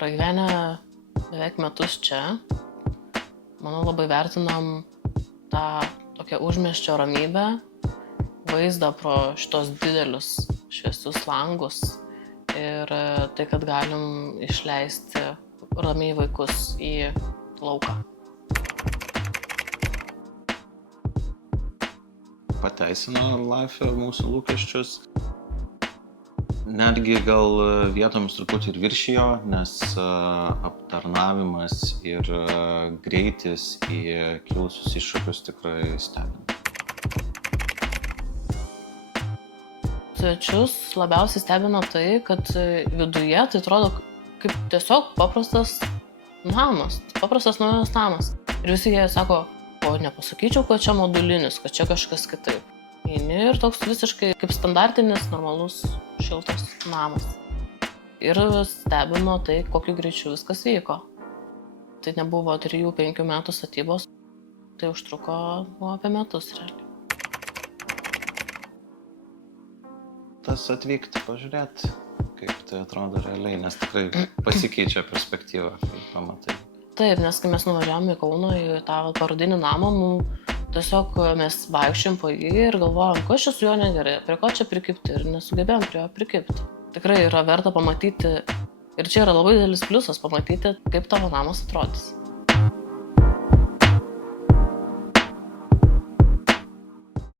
Pragyvenę beveik metus čia, manau, labai vertinam tą tokią užmiesčio ramybę, vaizdą pro šitos didelius šviesius langus ir tai, kad galim išleisti ramiai vaikus į lauką. Pateisino Life mūsų lūkesčius. Netgi gal vietomis truputį ir viršijo, nes aptarnavimas ir greitis į kilusius iššūkius tikrai stebina. Svečius labiausiai stebina tai, kad viduje tai atrodo kaip tiesiog paprastas namas, paprastas naujas namas. Ir visi jie sako, o nepasakyčiau, kad čia modulinis, kad čia kažkas kitaip. Eini ir toks visiškai kaip standartinis, normalus, šiltas namas. Ir stebino tai, kokiu greičiu viskas vyko. Tai nebuvo 3-5 metų statybos, tai užtruko apie metus realiai. Tas atvykti, pažiūrėti, kaip tai atrodo realiai, nes tikrai pasikeičia perspektyva, kai pamatai. Taip, nes kai mes nuvažiavome į Kauną, į tą parodinį namą, tiesiog mes vaikščiojom po jį ir galvojom, kas čia su juo negerai, prie ko čia prikibti ir nesugebėjom prie jo prikibti. Tikrai yra verta pamatyti ir čia yra labai didelis pliusas pamatyti, kaip tavo namas atrodys.